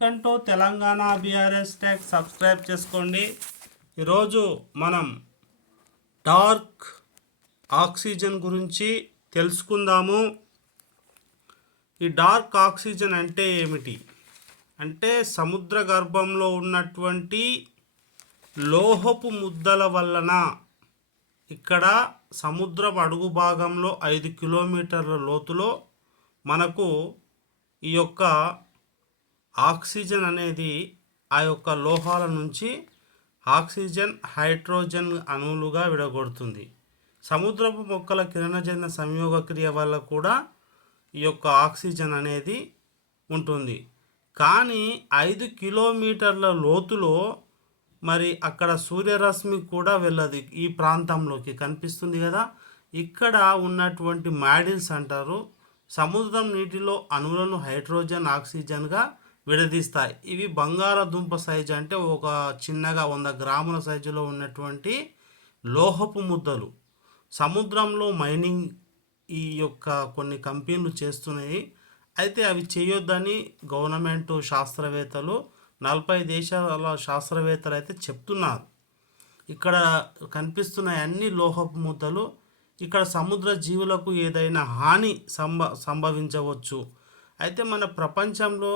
Welcome to Telangana BRS ట్యాక్ subscribe చేసుకోండి. ఈరోజు మనం డార్క్ ఆక్సిజన్ గురించి తెలుసుకుందాము. ఈ డార్క్ ఆక్సిజన్ అంటే ఏమిటి? అంటే సముద్ర గర్భంలో ఉన్నటువంటి లోహపు ముద్దల వలన ఇక్కడ సముద్రపు అడుగు భాగంలో ఐదు కిలోమీటర్ల లోతులో మనకు ఈ యొక్క ఆక్సిజన్ అనేది ఆ యొక్క లోహాల నుంచి ఆక్సిజన్ హైడ్రోజన్ అణువులుగా విడగొడుతుంది. సముద్రపు మొక్కల కిరణజన్య సంయోగ క్రియ వల్ల కూడా ఈ యొక్క ఆక్సిజన్ అనేది ఉంటుంది. కానీ ఐదు కిలోమీటర్ల లోతులో మరి అక్కడ సూర్యరశ్మి కూడా వెళ్ళదు ఈ ప్రాంతంలోకి. కనిపిస్తుంది కదా ఇక్కడ ఉన్నటువంటి మాడిల్స్ అంటారు. సముద్రం నీటిలో అణువులను హైడ్రోజన్ ఆక్సిజన్గా విడదీస్తాయి. ఇవి బంగాళదుంప సైజు అంటే ఒక చిన్నగా వంద గ్రాముల సైజులో ఉన్నటువంటి లోహపు ముద్దలు. సముద్రంలో మైనింగ్ ఈ యొక్క కొన్ని కంపెనీలు చేస్తున్నాయి. అయితే అవి చేయొద్దని గవర్నమెంట్ శాస్త్రవేత్తలు నలభై దేశాల శాస్త్రవేత్తలు అయితే చెప్తున్నారు. ఇక్కడ కనిపిస్తున్న అన్ని లోహపు ముద్దలు ఇక్కడ సముద్ర జీవులకు ఏదైనా హాని సంభ సంభవించవచ్చు. అయితే మన ప్రపంచంలో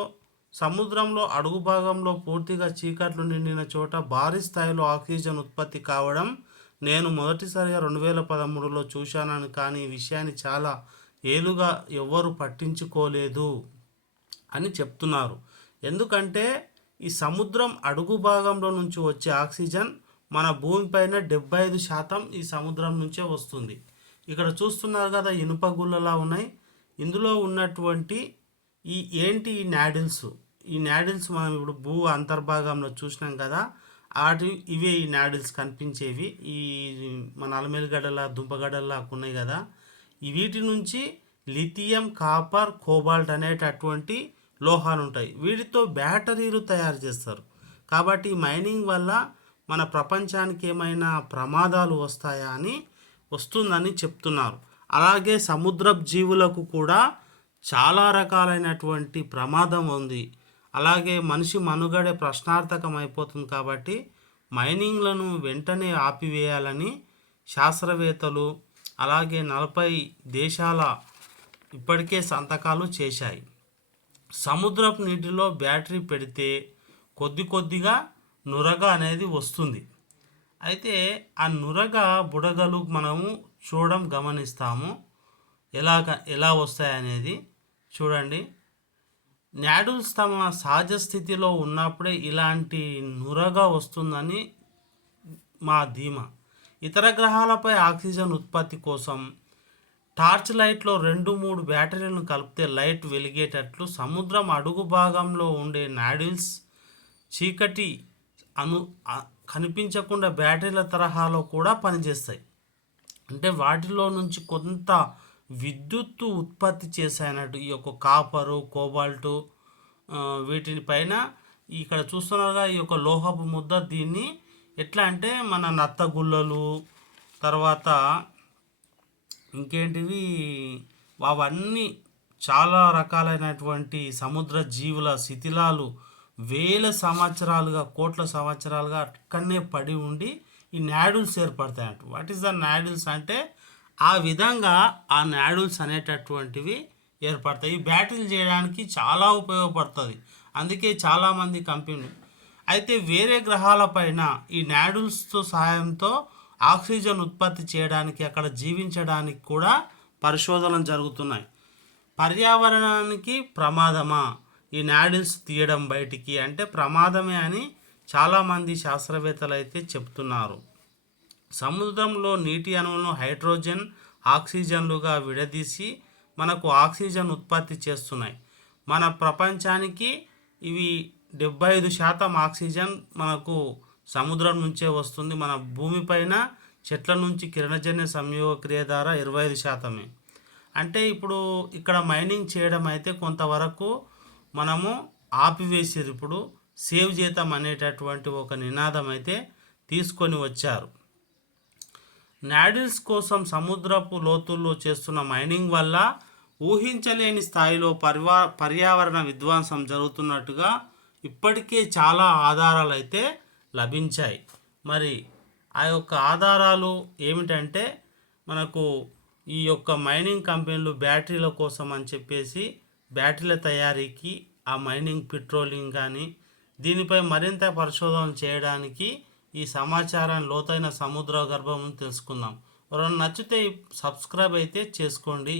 సముద్రంలో అడుగు భాగంలో పూర్తిగా చీకట్లు నిండిన చోట భారీ స్థాయిలో ఆక్సిజన్ ఉత్పత్తి కావడం నేను మొదటిసారిగా రెండు వేల పదమూడులో చూశానని కానీ ఈ విషయాన్ని చాలా ఏలుగా ఎవ్వరు పట్టించుకోలేదు అని చెప్తున్నారు. ఎందుకంటే ఈ సముద్రం అడుగు భాగంలో నుంచి వచ్చే ఆక్సిజన్ మన భూమిపైన డెబ్బై ఐదు శాతం ఈ సముద్రం నుంచే వస్తుంది. ఇక్కడ చూస్తున్నారు కదా ఇనుప గుళ్ళలా ఉన్నాయి. ఇందులో ఉన్నటువంటి ఈ ఏంటి ఈ నాడిల్స్? ఈ నాడిల్స్ మనం ఇప్పుడు భూ అంతర్భాగంలో చూసినాం కదా వాటి ఇవే ఈ నాడిల్స్ కనిపించేవి. ఈ మన అలమేలుగడ్డల దుంపగడ్డల ఉన్నాయి కదా. వీటి నుంచి లిథియం కాపర్ కోబాల్ట్ అనేటటువంటి లోహాలు ఉంటాయి. వీటితో బ్యాటరీలు తయారు చేస్తారు. కాబట్టి మైనింగ్ వల్ల మన ప్రపంచానికి ఏమైనా ప్రమాదాలు వస్తాయా అని వస్తుందని చెప్తున్నారు. అలాగే సముద్రపు జీవులకు కూడా చాలా రకాలైనటువంటి ప్రమాదం ఉంది. అలాగే మనిషి మనుగడే ప్రశ్నార్థకం అయిపోతుంది కాబట్టి మైనింగ్లను వెంటనే ఆపివేయాలని శాస్త్రవేత్తలు అలాగే నలభై దేశాల ఇప్పటికే సంతకాలు చేశాయి. సముద్రపు నీటిలో బ్యాటరీ పెడితే కొద్ది కొద్దిగా నురగ అనేది వస్తుంది. అయితే ఆ నురగ బుడగలు మనము చూడడం గమనిస్తాము. ఎలాగ ఎలా వస్తాయనేది చూడండి. నాడుల్స్ తమ సహజ స్థితిలో ఉన్నప్పుడే ఇలాంటి నురగా వస్తుందని మా ధీమా. ఇతర గ్రహాలపై ఆక్సిజన్ ఉత్పత్తి కోసం టార్చ్ లైట్లో రెండు మూడు బ్యాటరీలను కలిపితే లైట్ వెలిగేటట్లు సముద్రం అడుగు భాగంలో ఉండే నాడిల్స్ చీకటి అను కనిపించకుండా బ్యాటరీల తరహాలో కూడా పనిచేస్తాయి. అంటే వాటిలో నుంచి కొంత విద్యుత్తు ఉత్పత్తి చేశాయన్నట్టు ఈ యొక్క కాపరు కోబాల్టు వీటిని పైన ఇక్కడ చూస్తున్నారుగా ఈ యొక్క లోహపు ముద్ద దీన్ని ఎట్లా అంటే మన నత్తగుల్లలు తర్వాత ఇంకేంటివి అవన్నీ చాలా రకాలైనటువంటి సముద్ర జీవుల శిథిలాలు వేల సంవత్సరాలుగా కోట్ల సంవత్సరాలుగా అక్కడనే పడి ఉండి ఈ నాడుల్స్ ఏర్పడతాయంట వాట్ ఈస్ ద నాడుల్స్ అంటే ఆ విధంగా ఆ నాడుల్స్ అనేటటువంటివి ఏర్పడతాయి. ఈ చేయడానికి చాలా ఉపయోగపడుతుంది. అందుకే చాలామంది కంపెనీ అయితే వేరే గ్రహాలపైన ఈ నాడుల్స్తో సహాయంతో ఆక్సిజన్ ఉత్పత్తి చేయడానికి అక్కడ జీవించడానికి కూడా పరిశోధనలు జరుగుతున్నాయి. పర్యావరణానికి ప్రమాదమా? ఈ నాడిల్స్ తీయడం బయటికి అంటే ప్రమాదమే అని చాలామంది శాస్త్రవేత్తలు అయితే చెప్తున్నారు. సముద్రంలో నీటి అణువులను హైడ్రోజన్ ఆక్సిజన్లుగా విడదీసి మనకు ఆక్సిజన్ ఉత్పత్తి చేస్తున్నాయి. మన ప్రపంచానికి ఇవి డెబ్బై ఐదు శాతం ఆక్సిజన్ మనకు సముద్రం నుంచే వస్తుంది. మన భూమిపైన చెట్ల నుంచి కిరణజన్య సంయోగ క్రియ ద్వారా ఇరవై ఐదు శాతమే. అంటే ఇప్పుడు ఇక్కడ మైనింగ్ చేయడం అయితే కొంతవరకు మనము ఆపివేసారు ఇప్పుడు సేవ్ చేతం అనేటటువంటి ఒక నినాదం అయితే తీసుకొని వచ్చారు. నాడిల్స్ కోసం సముద్రపు లోతుల్లో చేస్తున్న మైనింగ్ వల్ల ఊహించలేని స్థాయిలో పర్వా పర్యావరణ విధ్వంసం జరుగుతున్నట్టుగా ఇప్పటికే చాలా ఆధారాలు అయితే లభించాయి. మరి ఆ యొక్క ఆధారాలు ఏమిటంటే మనకు ఈ యొక్క మైనింగ్ కంపెనీలు బ్యాటరీల కోసం అని చెప్పేసి బ్యాటరీల తయారీకి ఆ మైనింగ్ పెట్రోలింగ్ కానీ దీనిపై మరింత పరిశోధన చేయడానికి ఈ సమాచారాన్ని లోతైన సముద్ర గర్భం తెలుసుకుందాం. ఎవరైనా నచ్చితే సబ్స్క్రైబ్ అయితే చేసుకోండి.